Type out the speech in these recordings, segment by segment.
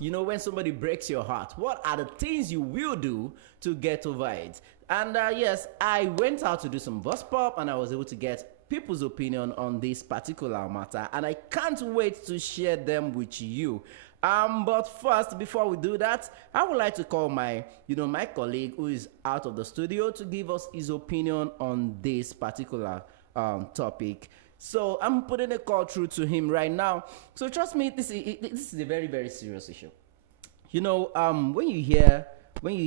when somebody breaks your heart, what are the things you will do to get over it? And yes, I went out to do some bus pop, and I was able to get people's opinion on this particular matter, and I can't wait to share them with you. But first, before we do that, I would like to call my colleague who is out of the studio to give us his opinion on this particular topic. So I'm putting a call through to him right now. So trust me, this is a very, very serious issue. When you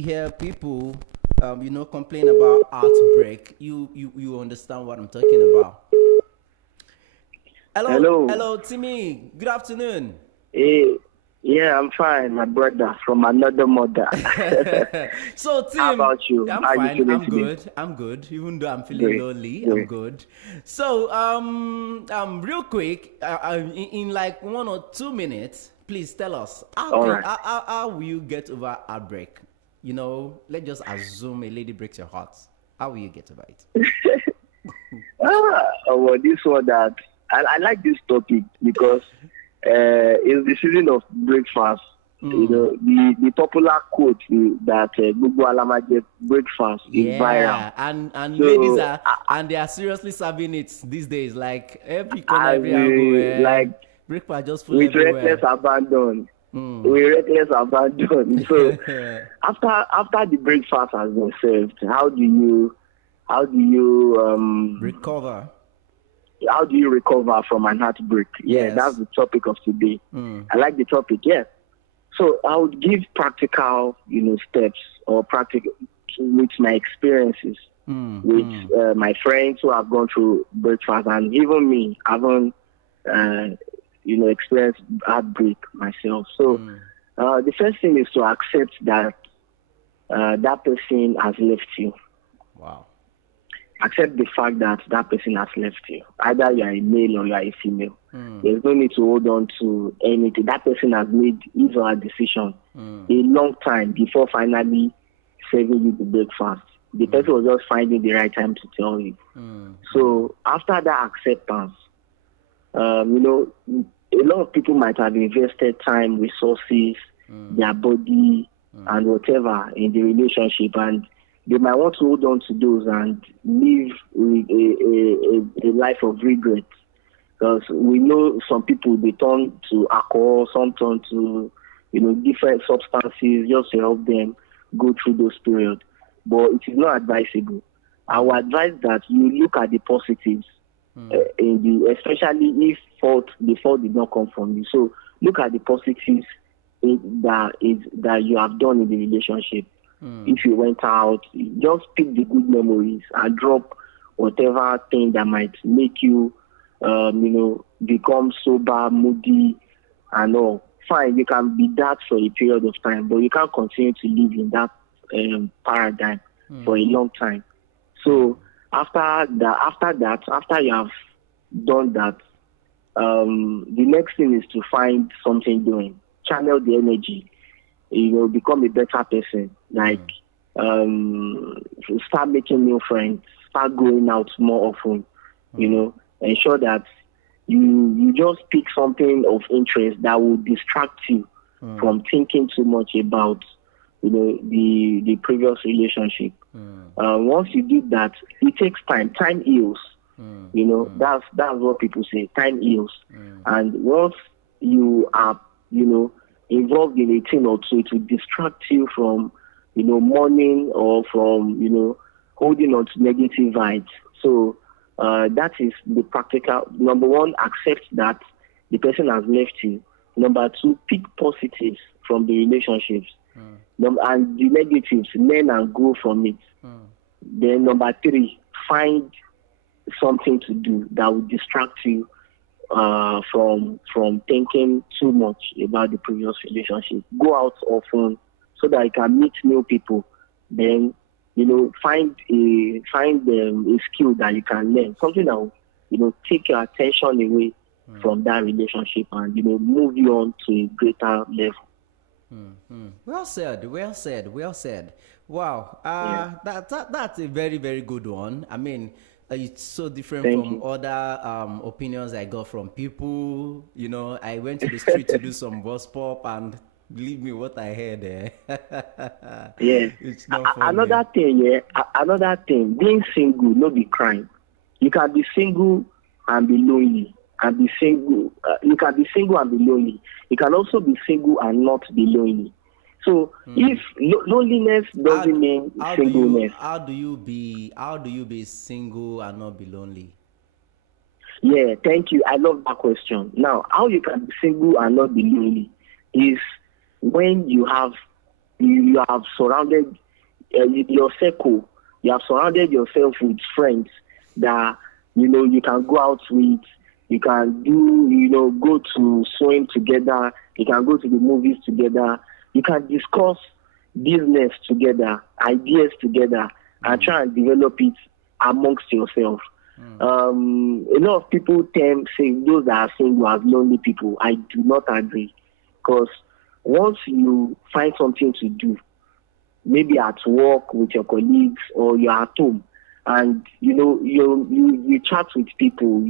hear people complain about heartbreak, you understand what I'm talking about. Hello. Hello, Timmy. Good afternoon. Hey, yeah, I'm fine, my brother from another mother. So, Tim, How about you? I'm How you fine. feeling I'm today? good. I'm good. Even though I'm feeling Great, lonely, I'm great. good. So, real quick, in like 1 or 2 minutes, please tell us All right. how will you get over heartbreak? Let's just assume a lady breaks your heart. How will you get over it? Well, this one that I like this topic because it's the season of breakfast. The popular quote that Gugu Alamaje breakfast is viral. Yeah, and So ladies and they are seriously serving it these days. Like every corner, every angle, like breakfast just full with reckless everywhere. abandon. With reckless abandon. So after the breakfast has been served, how do you Recover. how do you recover from an heartbreak? Yeah, Yes. that's the topic of today. I like the topic, yeah. So I would give practical, steps or practical with my experiences with my friends who have gone through breakfast, and even me, I haven't, experienced heartbreak myself. So the first thing is to accept that that person has left you. Wow. Accept the fact that that person has left you. Either you are a male or you are a female. There's no need to hold on to anything. That person has made his or her decision a long time before finally serving you the breakfast. The person was just finding the right time to tell you. So after that acceptance, a lot of people might have invested time, resources, their body, and whatever in the relationship, and they might want to hold on to those and live with a life of regret. Because we know some people, they turn to alcohol, some turn to, different substances just to help them go through those periods. But it is not advisable. I would advise that you look at the positives, especially if the fault did not come from you. So look at the positives that you have done in the relationship. If you went out, just pick the good memories and drop whatever thing that might make you, become sober, moody, and all. Fine, you can be that for a period of time, but you can't continue to live in that paradigm for a long time. So after you have done that, the next thing is to find something doing. Channel the energy. Become a better person. Like, start making new friends. Start going out more often. Ensure that you just pick something of interest that will distract you from thinking too much about, the previous relationship. Once you do that, it takes time. Time heals. That's what people say. Time heals. And once you are, involved in a thing or two to distract you from, mourning or from, holding on to negative vibes. So that is the practical. Number one, accept that the person has left you. Number two, pick positives from the relationships. And the negatives, learn and grow from it. Then number three, find something to do that will distract you from thinking too much about the previous relationship. Go out often so that you can meet new people. Then, find a skill that you can learn, something that will, take your attention away from that relationship and, move you on to a greater level. Well said. Well said. Well said. Wow. Yeah. That's a very, very good one. I mean, it's so different Thank from you. other opinions I got from people. I went to the street to do some bus pop, and Believe me, what I heard Yeah. it's not funny. Another thing, another thing, being single, no be crime. You can be single and be lonely, and be single. You can be single and be lonely. You can also be single and not be lonely. So if loneliness How, doesn't mean how do you singleness. be single and not be lonely? Yeah, thank you. I love that question. Now, how you can be single and not be lonely is when you have surrounded your circle. You have surrounded yourself with friends that you can go out with. You can go to swim together. You can go to the movies together. You can discuss business together, ideas together, and try and develop it amongst yourself. A lot of people say those that are single as lonely people. I do not agree, because once you find something to do, maybe at work with your colleagues or you're at home, and you chat with people,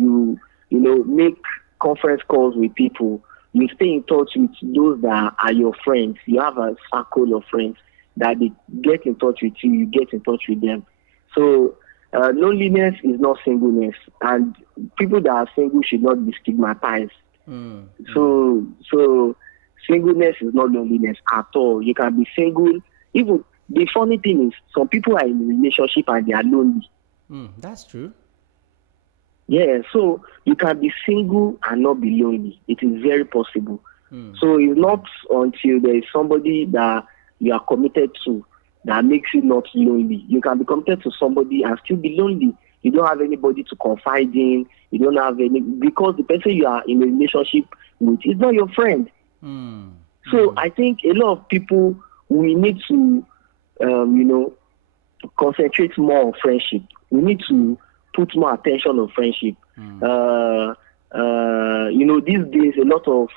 make conference calls with people, you stay in touch with those that are your friends. You have a circle of friends that they get in touch with you, you get in touch with them. So loneliness is not singleness, and people that are single should not be stigmatized. So singleness is not loneliness at all. You can be single. Even the funny thing is, some people are in a relationship and they are lonely. That's true. Yeah, so you can be single and not be lonely. It is very possible. So it's not until there is somebody that you are committed to that makes you not lonely. You can be committed to somebody and still be lonely. You don't have anybody to confide in. You don't have because the person you are in a relationship with is not your friend. So I think a lot of people, we need to, concentrate more on friendship. We need to put more attention on friendship. These days, a lot of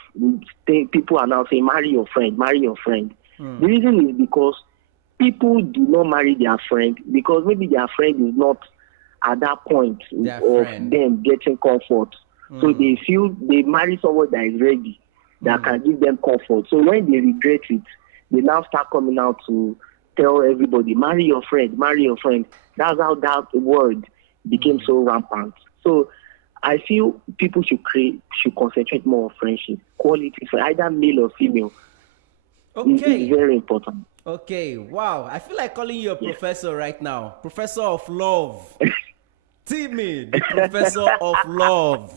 people are now saying, marry your friend, marry your friend. The reason is because people do not marry their friend because maybe their friend is not at that point of them getting comfort. So they feel they marry someone that is ready, that can give them comfort. So when they regret it, they now start coming out to tell everybody, marry your friend, marry your friend. That's how that word became so rampant. So I feel people should concentrate more on friendship, quality, for either male or female. Okay. It's very important. Okay, wow. I feel like calling you a professor right now. Professor of love. Timmy, the professor of love.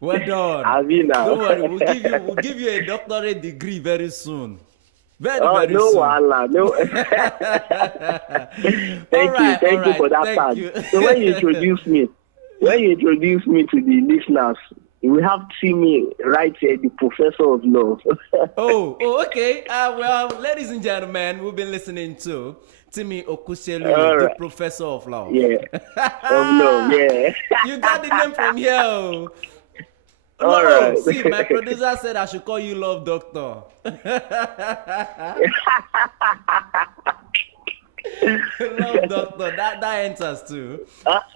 Well done. Don't worry, we'll give you a doctorate degree very soon. Very no soon. Wala, no. Thank you for that part. So when you introduce me to the listeners, we have Timmy right here, the professor of love. Okay. Well, ladies and gentlemen, we've been listening to Timmy Okuselu, the professor of love. Yeah, of love, yeah. You got the name from here. Right. See, my producer said I should call you Love Doctor. Love Doctor, that enters too.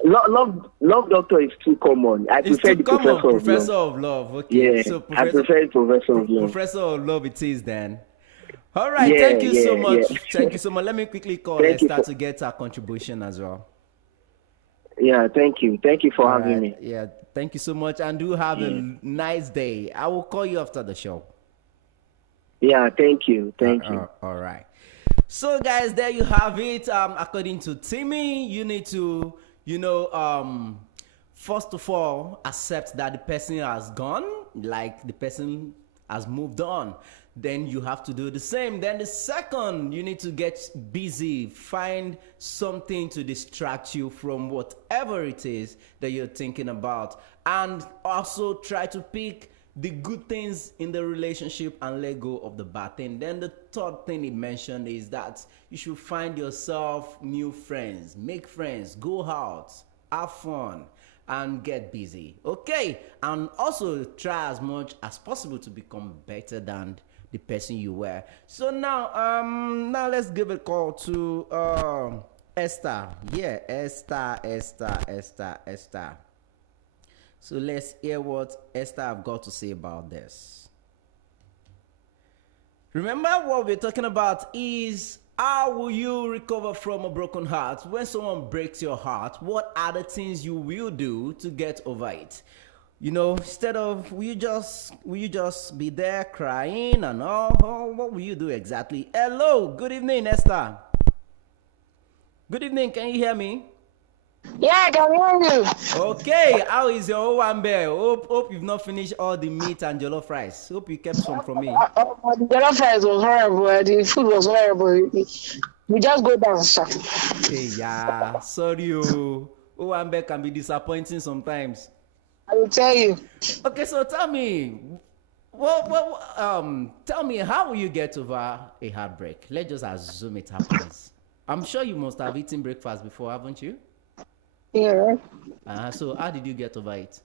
Love Doctor is too common. I prefer the Professor of love. Okay, yeah, so I prefer Professor of love. Professor of love it is then. All right, thank you so much. Yeah. Thank you so much. Let me quickly call Esther to get her contribution as well. Yeah, thank you. Thank you for having me. Yeah, thank you so much, and do have a nice day. I will call you after the show. Yeah, thank you. Thank you. All right. So, guys, there you have it. According to Timmy, you need to, first of all, accept that the person has gone, like the person has moved on. Then you have to do the same. Then the second, you need to get busy. Find something to distract you from whatever it is that you're thinking about. And also try to pick the good things in the relationship and let go of the bad thing. Then the third thing he mentioned is that you should find yourself new friends. Make friends. Go out. Have fun. And get busy. Okay? And also try as much as possible to become better than the person you were. So now let's give a call to Esther. Yeah, Esther. So let's hear what Esther have got to say about this. Remember what we're talking about is how will you recover from a broken heart? When someone breaks your heart, what are the things you will do to get over it? You know, instead of will you just be there crying and all? Oh, what will you do exactly? Hello, good evening, Esther. Good evening, can you hear me? Yeah, I can hear you. Okay, how is your Owambe? Hope you've not finished all the meat and jollof rice. Hope you kept some from me. The jollof rice was horrible. The food was horrible. We just go down, sir. Hey, yeah, sorry, Owambe can be disappointing sometimes. I will tell you. Okay, so tell me, tell me, how will you get over a heartbreak? Let's just assume it happens. I'm sure you must have eaten breakfast before, haven't you? Yeah. So how did you get over it?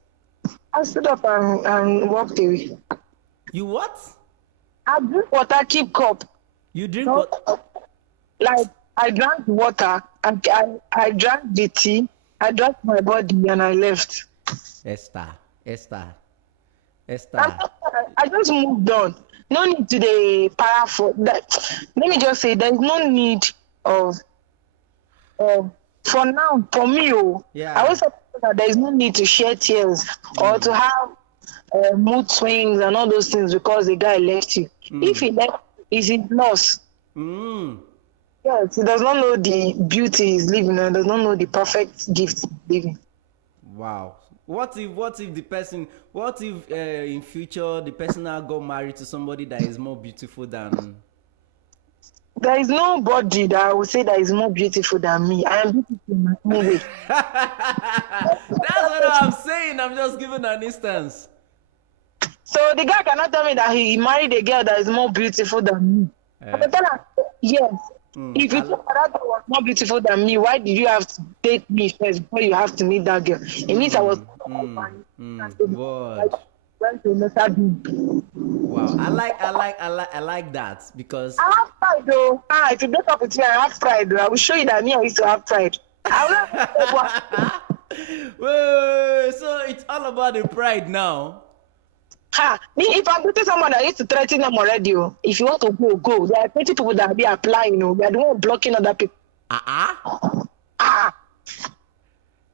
I stood up and walked away. You what? I drink water, keep cup. You drink No, what? like I drank water, I drank the tea, I drank my body, and I left. Esther. I just moved on. No need to the para for that. Let me just say, there is no need of for now, for me, Yeah. I always say that there is no need to shed tears or to have mood swings and all those things because the guy left you. If he left, it's his loss. Yes, he does not know the beauty he's living and does not know the perfect gift he's living. Wow. What if the person? What if in future the person now got married to somebody that is more beautiful than? There is nobody that I would say that is more beautiful than me. I am beautiful in my own way. That's what I'm saying. I'm just giving an instance. So the guy cannot tell me that he married a girl that is more beautiful than me. I can tell her, yes. If you thought that girl was more beautiful than me, why did you have to date me first before you have to meet that girl? It means I was What? Wow, I like that because I have pride though. If you break up with me, I have pride though. I will show you that me I used to have pride. I Wait, so it's all about the pride now. Me, if I'm dating someone that used to threaten them already, if you want to go, go. There are plenty people that be applying, we are the one blocking other people.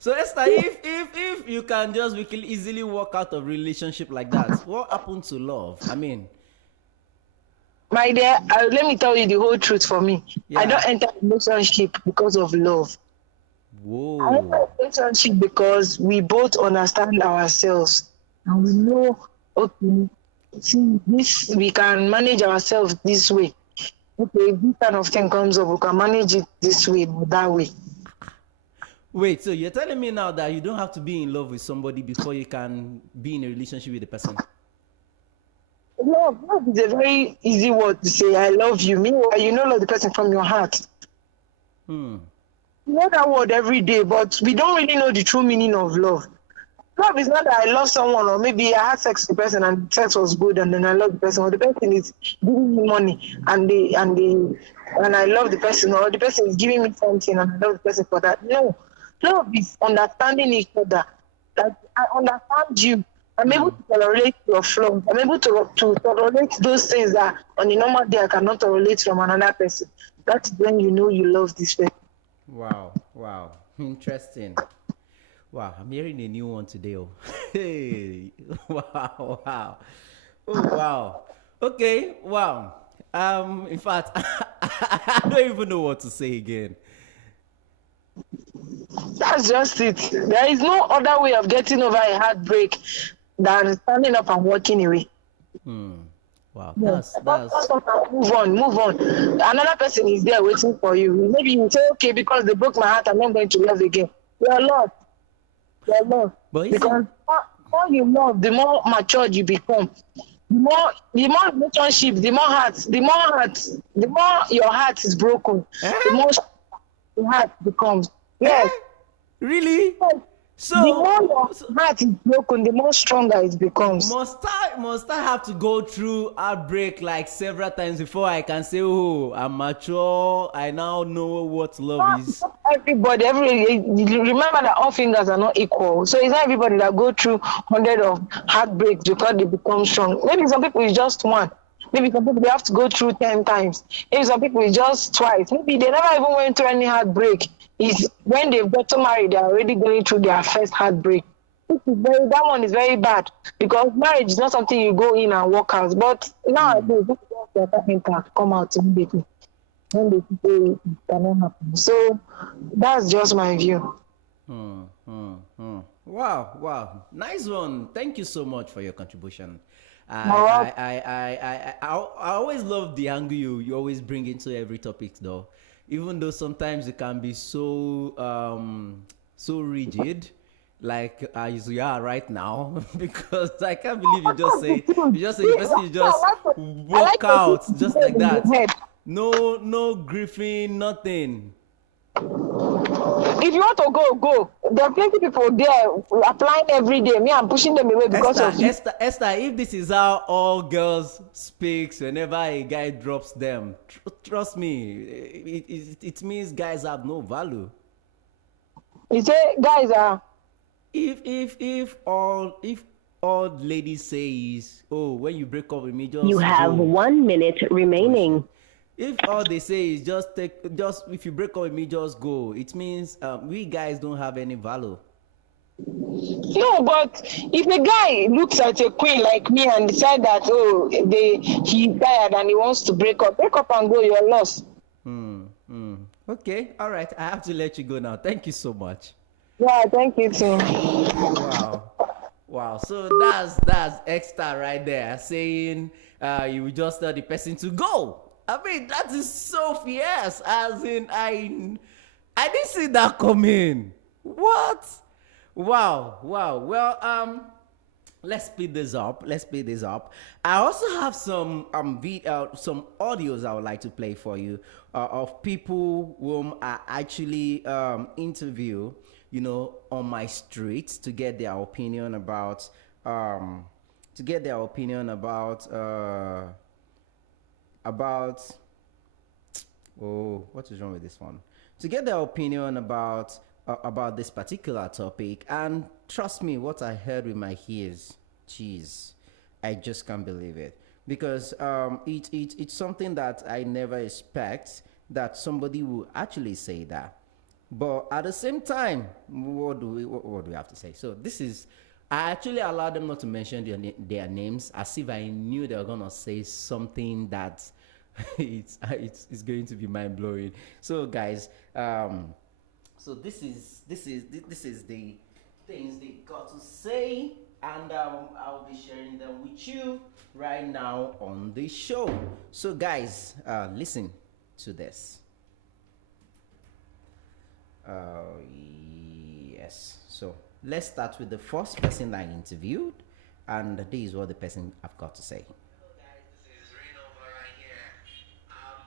So Esther, if you can just easily walk out of relationship like that, what happened to love? I mean, my dear, let me tell you the whole truth for me. Yeah. I don't enter a relationship because of love. whoa. I enter a relationship because we both understand ourselves and we know, okay, see, this we can manage ourselves this way. Okay, if this kind of thing comes up, we can manage it this way or that way. Wait, so you're telling me now that you don't have to be in love with somebody before you can be in a relationship with the person? Love is a very easy word to say. I love you. Meanwhile, you know love the person from your heart. You know that word every day, but we don't really know the true meaning of love. Love is not that I love someone or maybe I had sex with the person and the sex was good and then I love the person, or the person is giving me money and I love the person, or the person is giving me something and I love the person for that. No. Love is understanding each other. Like, I understand you. I'm able to tolerate your flaws. I'm able to tolerate those things that on a normal day I cannot tolerate from another person. That's when you know you love this person. Wow. Interesting. Wow, I'm hearing a new one today. Hey, wow. Oh, wow. Okay, wow. In fact, I don't even know what to say again. That's just it. There is no other way of getting over a heartbreak than standing up and walking away. Wow, Yes. that's Move on. Another person is there waiting for you. Maybe you say, okay, because they broke my heart, I'm not going to love again. You're lost. But Because the more you love, the more matured you become. The more relationship, the more your heart is broken, the more your heart becomes. Yes. really? So The more your heart is broken, the more stronger it becomes. must I have to go through heartbreak like several times before I can say, oh, I'm mature, I now know what love is? Everybody, remember that all fingers are not equal. So it's not everybody that go through hundreds of heartbreaks because they become strong. Maybe some people it's just one. Maybe some people they have to go through 10 times. Maybe some people it's just twice. Maybe they never even went through any heartbreak. It's when they've got married, they're already going through their first heartbreak. That one is very bad because marriage is not something you go in and work out. But nowadays, just come out immediately when they say it cannot happen. So that's just my view. Wow, nice one. Thank you so much for your contribution. Alright. I always love the angle you always bring into every topic, though. Even though sometimes it can be so rigid, like as we are right now, because I can't believe you just say the person you just walk out just like that. No griefing, nothing. If you want to go. There are plenty people there applying every day. Me, I'm pushing them away because of you. Esther, if this is how all girls speaks whenever a guy drops them, trust me, it means guys have no value. You say guys are. If all ladies say is, oh, when you break up with me, just You have go. 1 minute remaining. If all they say is just if you break up with me, just go, it means we guys don't have any value. No, but if a guy looks at a queen like me and decide that he's tired and he wants to break up and go, you're lost. Okay, all right. I have to let you go now. Thank you so much. Yeah, thank you too. Wow. So that's extra right there, saying you will just tell the person to go. I mean, that is so fierce. As in, I didn't see that coming. What? Wow. Well, let's speed this up. I also have some some audios I would like to play for you of people whom I actually interview, on my streets to get their opinion about what is wrong with this one? To get their opinion about this particular topic, and trust me, what I heard with my ears, jeez, I just can't believe it, because it's something that I never expect that somebody will actually say that. But at the same time, what do we have to say? So this is, I actually allowed them not to mention their names, as if I knew they were gonna say something that it's going to be mind blowing. So guys, so this is the things they got to say, and I'll be sharing them with you right now on the show. So guys, listen to this. Yes. So let's start with the first person I interviewed, and this is what the person I've got to say. Hello guys, this is Rainover right here. I'm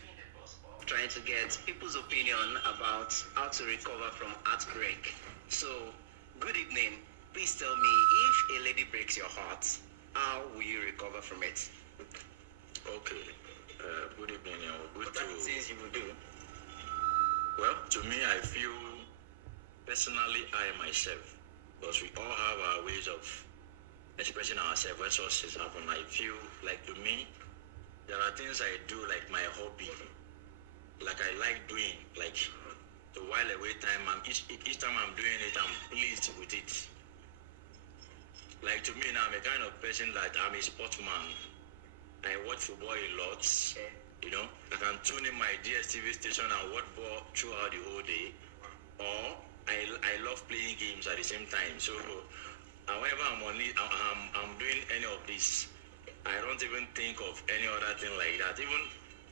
doing the gospel, trying to get people's opinion about how to recover from heartbreak. So, good evening. Please tell me, if a lady breaks your heart, how will you recover from it? Okay. Good evening. What are the things you will do? Well, to me, I feel personally, I myself, because we all have our ways of expressing ourselves when such happen. I feel like, to me, there are things I do like my hobby, like I like doing, like to while away time. Each time I'm doing it, I'm pleased with it. Like, to me now, I'm a kind of person that I'm a sportsman. I watch football a lot. I can tune in my DSTV station and watch ball throughout the whole day. Or I love playing games at the same time. So whenever I'm on it, I'm doing any of this, I don't even think of any other thing like that. Even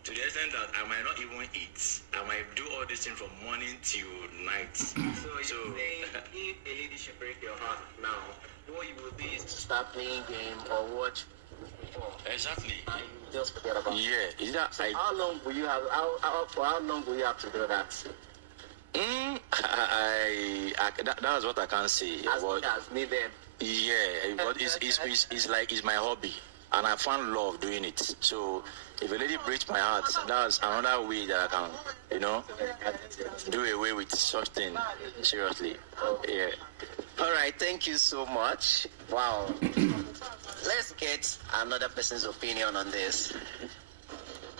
to the extent that I might not even eat. I might do all this thing from morning till night. So you're saying if a lady should break your heart now, what you will do is to start playing game or watch football. Exactly. And you just forget about it. Yeah. Is that, so how long will you have? For how long will you have to do that? That's what I can say. As long as me then. Yeah, but it's my hobby, and I found love doing it. So if a lady breaks my heart, that's another way that I can, do away with such thing. Seriously. Yeah. All right, thank you so much. Wow. let's get another person's opinion on this.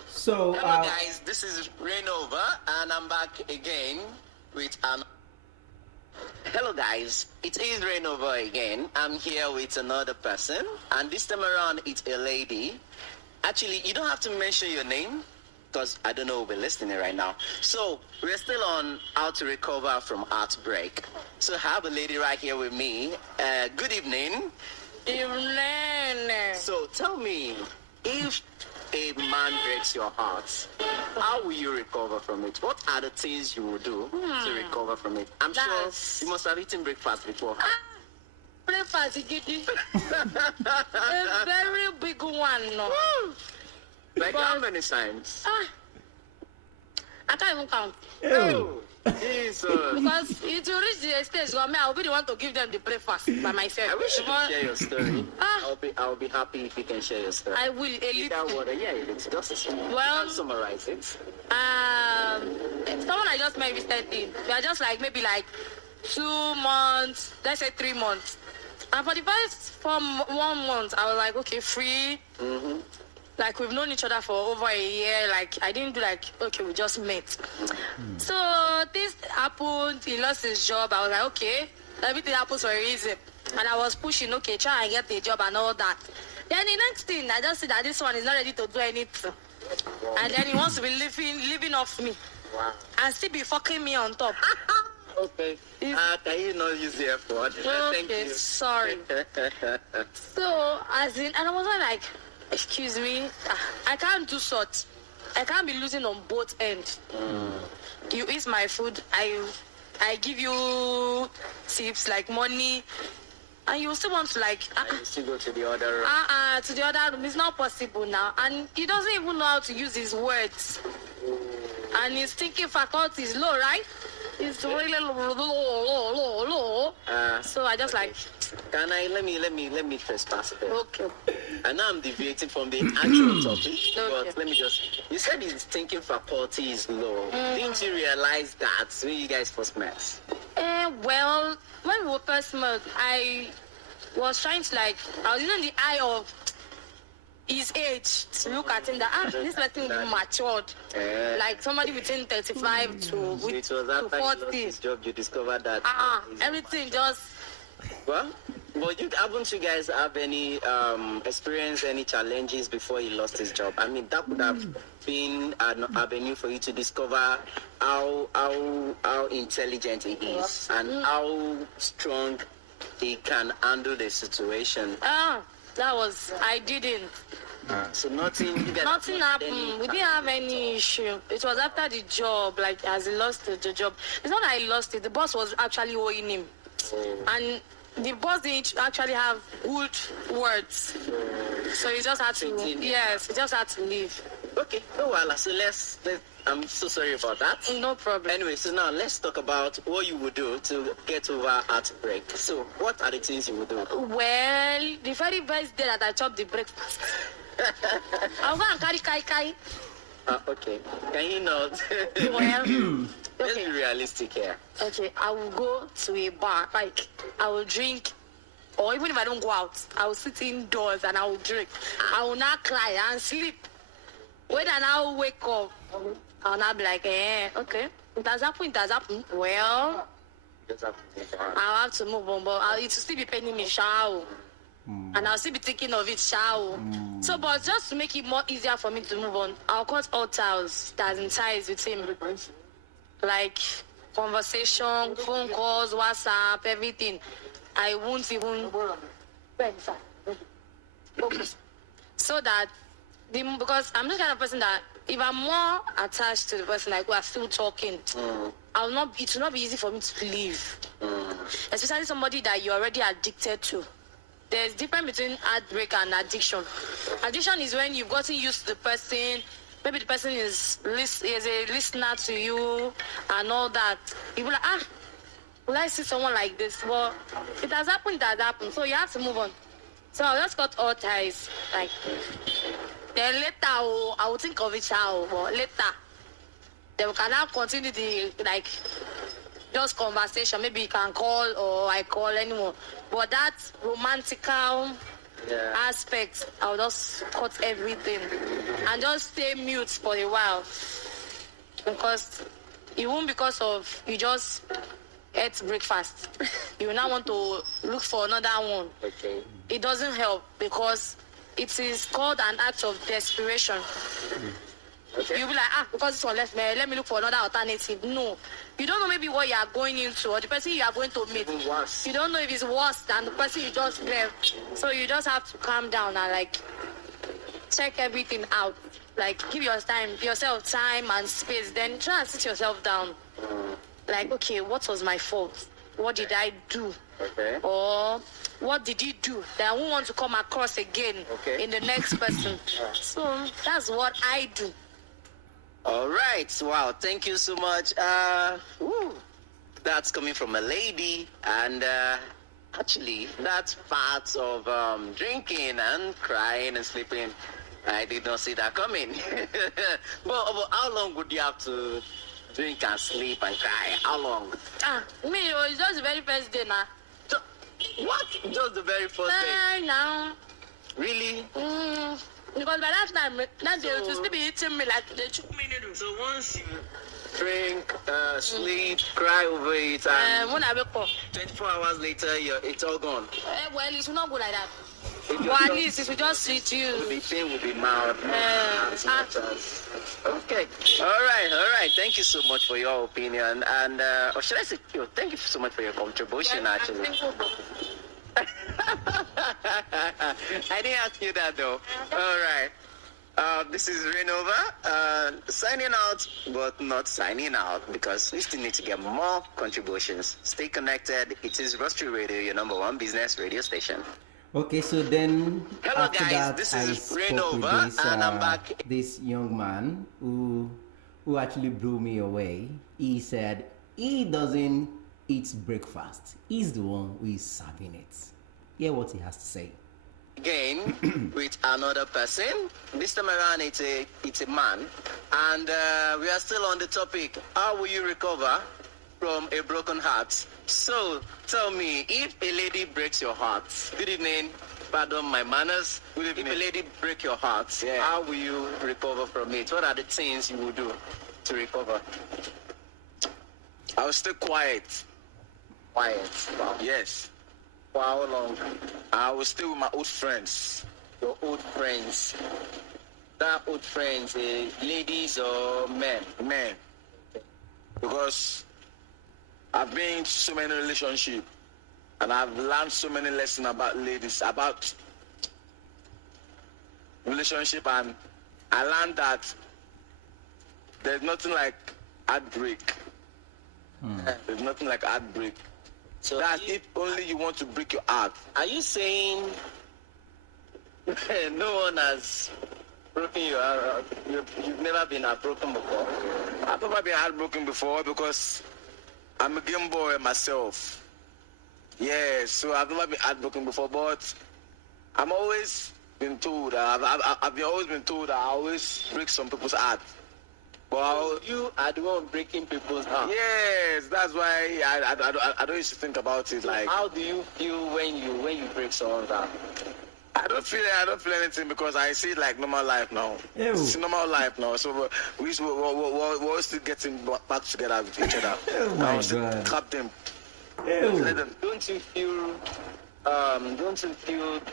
So, Hello, guys. This is Rainover, and I'm back again with an. Hello, guys. It is Rainover again. I'm here with another person, and this time around, it's a lady. Actually, you don't have to mention your name, because I don't know who'll be listening right now. So, we're still on how to recover from heartbreak. So, I have a lady right here with me. Good evening. Evening. So, tell me, if a man breaks your heart, how will you recover from it? What are the things you will do to recover from it? I'm sure you must have eaten breakfast before. Breakfast, Gidi. A very big one. No. Like how many times? I can't even count. Oh, Jesus. Because it will reach the stage where I will be the one to give them the breakfast by myself. I wish you could share your story. Ah. I'll be happy if you can share your story. I will a Without little. water, yeah, it's just Well, summarize it. Someone I just met recently. We are just like maybe like 2 months, let's say 3 months. And for the first 1 month, I was like, okay, free. Mm-hmm. Like we've known each other for over a year. Like I didn't do like, okay, we just met. So this happened. He lost his job. I was like, okay, everything happens for a reason. And I was pushing, okay, try and get a job and all that. Then the next thing, I just see that this one is not ready to do anything. And then he wants to be living off me. Wow. And still be fucking me on top. Okay. Can you not use the F word? Thank Okay, you. sorry. So, as in, and I was like, excuse me, I can't do such. I can't be losing on both ends. You eat my food, I give you tips like money, and you still want to like And you still go to the other room. to the other room. It's not possible now, and he doesn't even know how to use his words, and his thinking faculty is low, right? It's really low. So I just like, Can I let me trespass a bit? okay. And now I'm deviating from the actual topic. Okay. But let me just. You said his thinking faculty is low. Didn't you realize that when you guys first met? Well, when we were first met, I was trying to like, I was in the eye of his age to look at him that this person will be matured, like somebody between 35 to So it was after you lost 40. his job you discovered that. he's Everything just Well, but haven't you guys have any experience any challenges before he lost his job? I mean, that would have been an avenue for you to discover how intelligent he is and how strong he can handle the situation. that was I didn't. So nothing. You guys Nothing have happened. We didn't have any issue. It was after the job, like as he lost the job. It's not that he lost it. The boss was actually owing him, and the boss didn't actually have good words. So he just had to. Yes, he just had to leave. Okay, no well, so let's. I'm so sorry about that. No problem. Anyway, so now let's talk about what you would do to get over heartbreak. So, what are the things you would do? Well, the very best day that I chopped the breakfast, I'll go and carry kai. Okay. Can you not? Well, Let's be realistic here. okay, I will go to a bar. Like, I will drink, or even if I don't go out, I will sit indoors and I will drink. I will not cry and sleep. When I now wake up, I'll not be like, okay, it has happened. Well, Just have to think about it. I'll have to move on, but it will still be paining me, shower. And I'll still be thinking of it, shower. So, but just to make it more easier for me to move on, I'll cut all ties that's in ties with him. Like conversation, phone calls, WhatsApp, everything. I won't even so that because I'm the kind of person that if I'm more attached to the person, like we are still talking, it will not be easy for me to leave. Especially somebody that you're already addicted to. There's difference between heartbreak and addiction. Addiction is when you've gotten used to the person. Maybe the person is a listener to you and all that. You be like, will I see someone like this? Well, it has happened. So you have to move on. So I'll just cut all ties. Like, then later I will think of it now. But later, then we can now continue the just conversation. Maybe you can call or I call anyone. But that romantical aspect, I'll just cut everything and just stay mute for a while. Because it won't because of you just ate breakfast. You now want to look for another one. Okay. It doesn't help because it is called an act of desperation. Okay. You'll be like, because this one left me, let me look for another alternative. No. You don't know maybe what you are going into or the person you are going to meet. Even worse. You don't know if it's worse than the person you just left. So you just have to calm down and like check everything out. Like give yourself time and space. Then try and sit yourself down. Like, okay, what was my fault? What did I do? Okay. Or what did he do that I won't want to come across again in the next person? So that's what I do. All right. Wow. Thank you so much. That's coming from a lady, and actually, that's part of drinking and crying and sleeping. I did not see that coming. but how long would you have to drink and sleep and cry? How long? It's just the very first day now. What? Just the very first day? Now. Really? Because by that time, they will still be eating me like they took me noodles. So once you drink, sleep, cry over it, and when I wake up, 24 hours later, it's all gone. well, it will not go like that. If But at least it will just treat you. the pain will be mild. Okay. All right. Thank you so much for your opinion. And, or should I say, thank you so much for your contribution, actually. I didn't ask you that, though. All right. This is Renova, signing out, but not signing out, because we still need to get more contributions. Stay connected. It is Broadstreet Radio, your number one business radio station. Okay, so then Hello after guys, that, this I is spoke Renova, with and I'm back. this young man who actually blew me away. He said he doesn't eat breakfast. He's the one who is serving it. Hear what he has to say. Again with another person. This time around it's a man, and we are still on the topic. How will you recover from a broken heart? So tell me, if a lady breaks your heart, good evening, pardon my manners. Good evening. If a lady breaks your heart, how will you recover from it? What are the things you will do to recover? I will stay quiet. Quiet. Wow. Yes. For how long? I will stay with my old friends. Your old friends. That old friends, ladies or men? Men. Because I've been in so many relationships and I've learned so many lessons about ladies, about relationship, and I learned that there's nothing like heartbreak. There's nothing like heartbreak. So that's if only you want to break your heart. Are you saying no one has broken your heart? You've never been heartbroken before? I've never been heartbroken before because I'm a game boy myself. Yeah, so I've never been heartbroken before, but I'm always been told, I've always been told that I always break some people's heart. But you are the one breaking people's heart. Yes, that's why I don't used to think about it. Like, how do you feel when you break someone's heart? I don't feel anything because I see it like normal life now. Ew. It's normal life now. So we're still getting back together with each other. Oh my God. Clap them. Ew. Don't you feel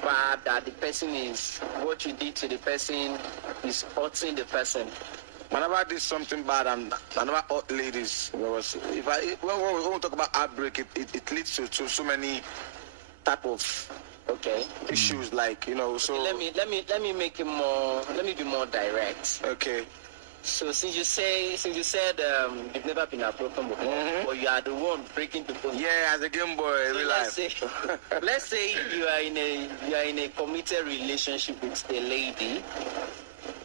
bad that the person is, what you did to the person is hurting the person? Whenever I did something bad and I never hurt ladies, when we talk about heartbreak, it leads to so many type of issues, like, you know. So okay, let me make it more. Let me be more direct. Okay. So since you said you've never been heartbroken before, or you are the one breaking people. Yeah, as a game boy, real life. Let's say you are in a committed relationship with a lady,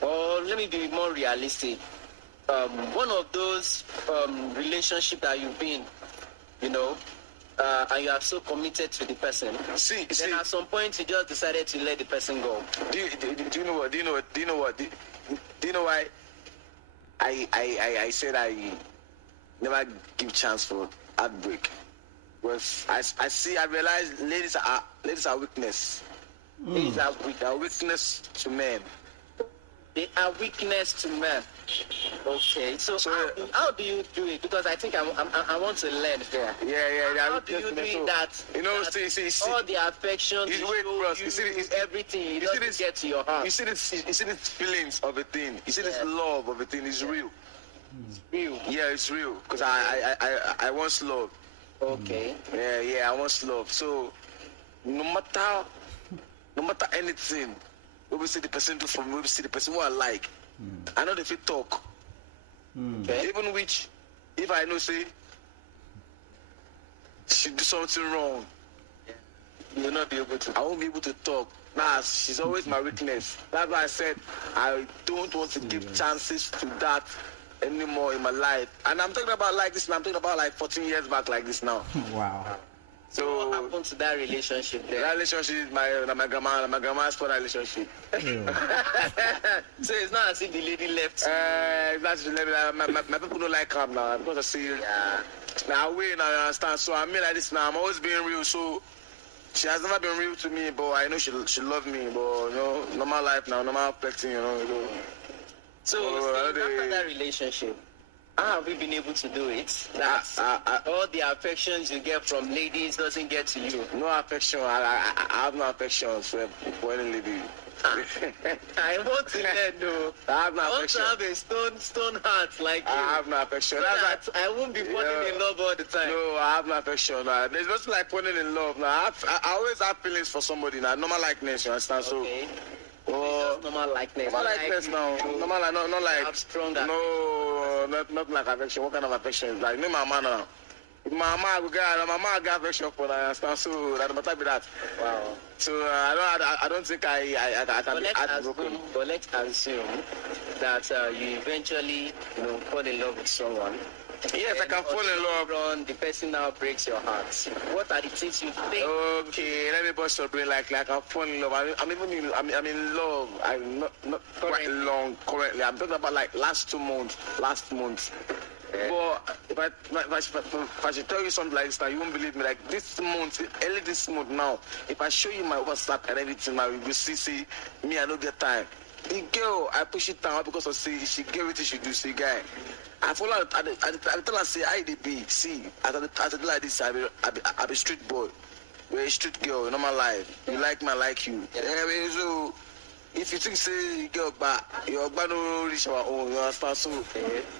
or let me be more realistic. One of those relationships that you've been, you know, and you are so committed to the person. See. At some point you just decided to let the person go. Do you know what? Do you know why? I said I never give chance for heartbreak. Because I realize ladies are weakness. These are weakness to men. They are weakness to men. Okay, so how do you do it? Because I think I want to learn there. Yeah. How do you do it that, you know, that see, all the affection, everything, it doesn't get to your heart? You see this feelings of a thing. You see this love of a thing is real. It's real. Yeah, it's real. Because I once loved. Okay. Yeah, I once loved. So no matter anything, we will see the person do for me, we will see the person who I like. I know if you talk. Okay. Even which, if I know, say, she do something wrong, you will not be able to. I won't be able to talk. Nah, she's always my weakness. That's why I said I don't want to give chances to that anymore in my life. And I'm talking about like this, and I'm talking about like 14 years back like this now. Wow. So what happened to that relationship there? That relationship is my grandma's for that relationship. So it's not as if the lady left. That's the lady. My people don't like her now because I see. Yeah. Now wait, now you understand. So I mean like this now. I'm always being real. So she has never been real to me, but I know she loved me. But you know, normal life now, normal affecting. You know. So after that relationship, how have you been able to do it? That all the affections you get from ladies doesn't get to you. No affection. I have no affection for any lady. I want to learn though. I have no I want affection. to have a stone heart like you. I have no affection. So that I won't be falling in love all the time. No, I have no affection. There's nothing like falling in love. Now, I always have feelings for somebody. Now, normal likeness, you understand? Okay. So, normal likeness. normal likeness now. Normal, not like. Have stronger. No, not like affection. What kind of affection is that? You know my man now. My mama got affection for that. Understand? So that matter be that. Wow. So I don't think I can be heartbroken. But let's assume that you eventually fall in love with someone. Yes, I can fall in love. Run, the person now breaks your heart. What are the things you think? Okay, let me bust your brain. Like I fall in love. I'm in love. I'm not quite long currently. I'm talking about like last month. But if I should tell you something like this now, you won't believe me. Like this month, early this month now, if I show you my WhatsApp and everything now, you will see me, I don't get time. The girl, I push it down because of she get what she do, see guy. I follow her, I tell her, say, I be, see, I tell like this, I be street boy. You're a street girl, normal life. You like me, I like you. Yeah, so if you think say girl back, your back no reach our own, you understand? So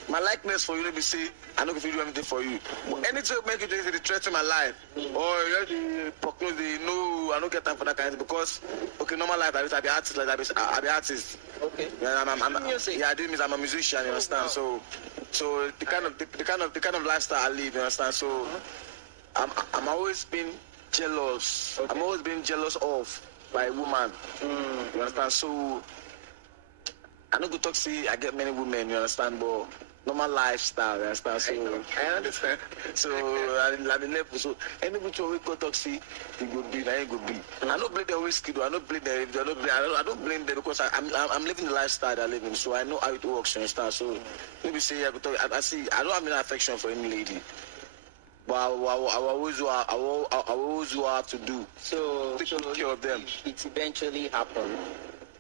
my likeness for you, let me say, I know if you do anything for you. But anything make you think they threaten my life, or you prognose the no, I don't get time for that kind of thing because normal life I be artist like I be artist. Okay. Yeah, I do mean I'm a musician, you understand? So the kind of lifestyle I live, you understand? So I'm always been jealous. Okay. I'm always been jealous of by a woman. You understand? So I don't go talk see I get many women, you understand, but normal lifestyle, you understand? So I understand. So I be level. So any which way we go talk see, it go be, it go be. I don't blame the whiskey, I don't blame them, I don't blame them because I'm living the lifestyle I live in, so I know how it works, you understand? So maybe say I go talk I see I don't have any affection for any lady. But I always do what I have to do. So take care of them. It eventually happened.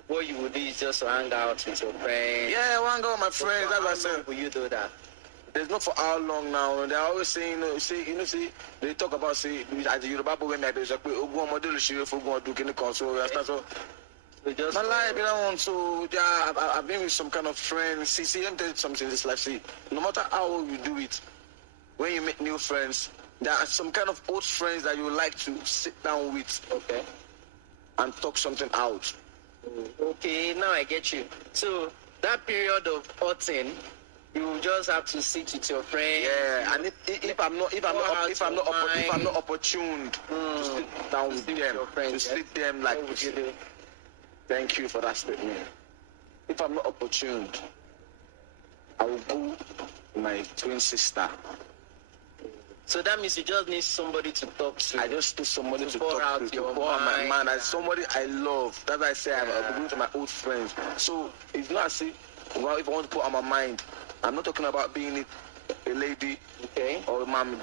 What you would do is just hang out with your friends. Yeah, I hang out with my friends. That's what I said. Will you do that? There's not for how long now. They're always saying, they talk about as the Yoruba boy like there's like Ogun model for going to do console. So my life, you know, so yeah, I've been with some kind of friends. See, let me tell you something in this life. See, no matter how you do it. When you make new friends, there are some kind of old friends that you like to sit down with, okay, and talk something out. Okay, now I get you. So that period of outing, you just have to sit with your friends. Yeah, and if I'm not opportune to sit down with them, to sit them like, thank you for that statement. If I'm not opportune, I will go to my twin sister. So that means you just need somebody to talk to. I just need somebody to talk to. Pour my mind. As somebody I love. That's why I say I'm going to my old friends. So it's not as if I want to put on my mind. I'm not talking about being a lady, okay, or a mom.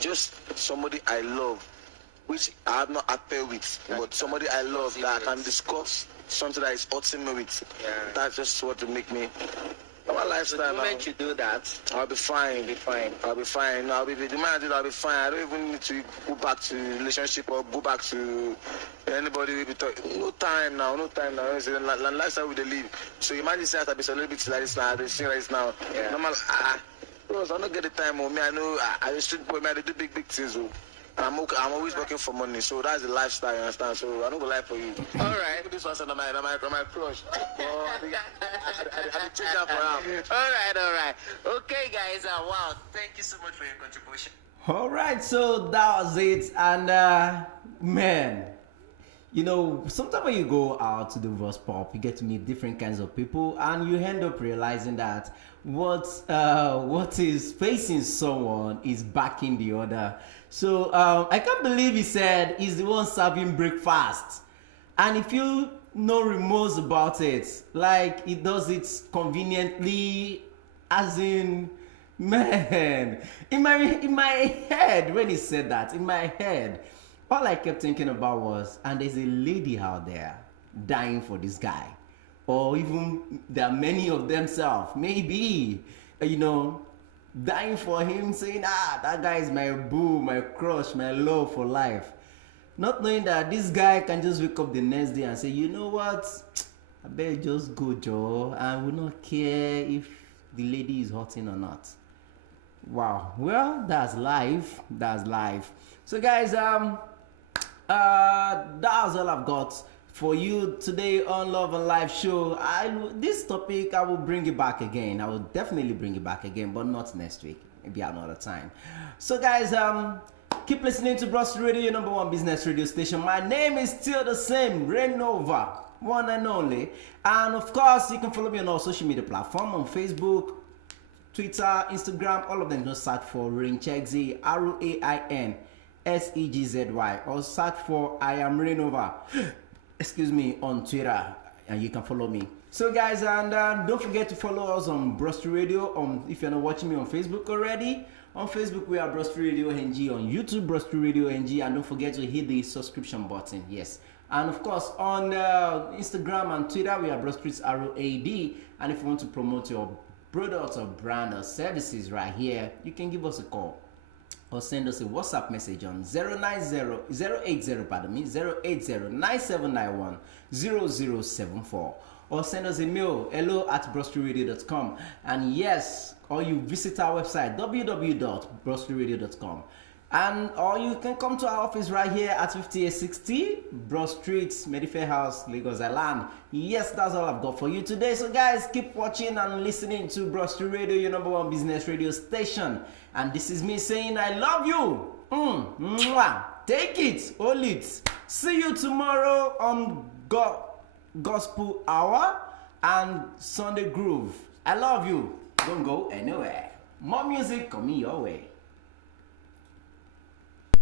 Just somebody I love. which I have not affair with, but somebody I love that I can discuss something that is hurting me with. Yeah. That's just what will make me. My So lifestyle. the moment you do that, I'll be fine. you'll be fine. I'll be fine. I'll be the man I did. I'll be fine. I don't even need to go back to relationship or go back to anybody. We be talking. No time now. No time now. It's the lifestyle we dey live. So imagine say I be celebrity like this now. I be sing like this now. Yeah. Normal. Bros, I don't get the time. Oh, me, I know. I the street boy. Me, I dey do big things. Oh. I'm always working for money, so that's the lifestyle, you understand? So I don't go lie for you. All right. This one's my crush. Oh, I check that for him. All right. Okay, guys. Wow. Thank you so much for your contribution. All right, so that was it. And man, you know, sometimes when you go out to the Voice Pop, you get to meet different kinds of people, and you end up realizing that what is facing someone is backing the other. So I can't believe he said he's the one serving breakfast, and if you no remorse about it, like he does it conveniently, as in, man, in my head, when he said that, in my head, all I kept thinking about was, and there's a lady out there dying for this guy, or even there are many of themselves, maybe, you know, dying for him, saying, that guy is my boo, my crush, my love for life. Not knowing that this guy can just wake up the next day and say, you know what, I better just go, Joe. I will not care if the lady is hurting or not. Wow. Well, that's life. That's life. So guys, that's all I've got for you today on Love and Life Show. This topic, I will bring it back again. I will definitely bring it back again, but not next week. Maybe another time. So guys, keep listening to Broadstreet Radio, your number one business radio station. My name is still the same, Renova, one and only. And of course, you can follow me on all social media platforms, on Facebook, Twitter, Instagram, all of them. Just search for Rainchegzy, RAINSEGZY, or search for I am Renova. Excuse me, on Twitter, and you can follow me. So guys, and don't forget to follow us on Broadstreet Radio. If you're not watching me on Facebook already, on Facebook we are Broadstreet Radio NG, on YouTube Broadstreet Radio NG, and don't forget to hit the subscription button. Yes, and of course on Instagram and Twitter we are Broadstreet ROAD. And if you want to promote your products or brand or services right here, you can give us a call or send us a WhatsApp message on 080-9791-0074, or send us a mail, hello@broadstreetradio.com. And yes, or you visit our website www.broadstreetradio.com, and or you can come to our office right here at 5860 Broadstreet, Medifair House, Lagos Island. Yes, that's all I've got for you today. So guys, keep watching and listening to Broadstreet Radio, your number one business radio station. And this is me saying I love you. Mwah. Take it, hold it. See you tomorrow on Gospel Hour and Sunday Groove. I love you. Don't go anywhere. More music coming your way.